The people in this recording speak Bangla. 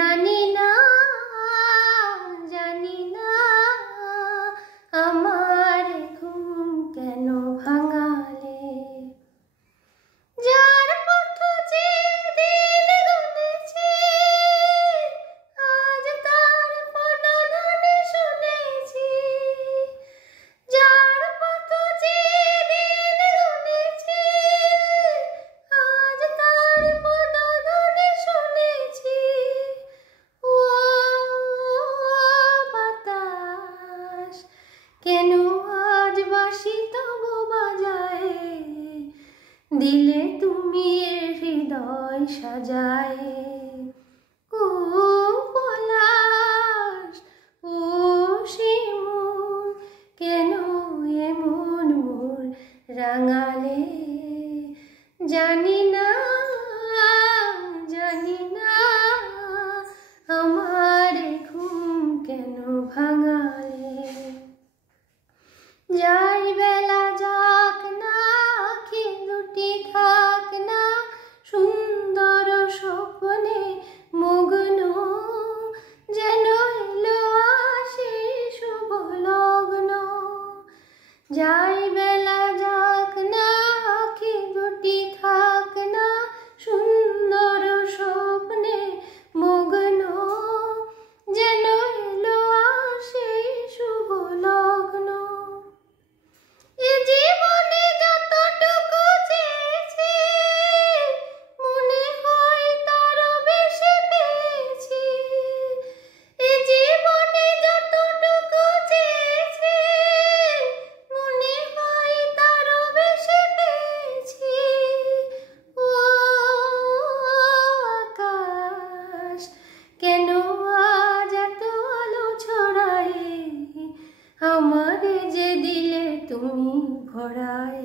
জানি না আমার ঘুম কেন ভাঙালে। যার পথ যে দিন গুনেছে, আজ তার পদধ্বনি শুনেছি। যার পথ যে দিন গুনেছে, আজ তার পদধ্বনি শুনেছি। ও বাতাস, কেন আজ বাঁশি তব বাজায়, দিলে তুমি হৃদয় সাজায়। ও পলাশ, ও শিমুল, কেন এমন মোর রাঙালে। জানি না আমার ঘুম কেন ভাঙালে। যাই বেলা যাক না, আঁখি দুটি থাক না, সুন্দর স্বপ্নে মগ্ন, যেন এলো আসে শুভ লগ্ন। যাই বেলা যাক না, আঁখি দুটি থাক না, সুন্দর স্বপ্নে মগ্ন, যেন এলো আসে শুভ লগ্ন। এ জীবনে যতটুকু চেয়েছি, মনে হয় তারও বেশি পেয়েছি। এ জীবনে যতটুকু চেয়েছি, মনে হয় তারও বেশি পেয়েছি। ও আকাশ, কেন আজ এত আলো ছড়ায়, আমারে যে দিলে তুমি ভরায়।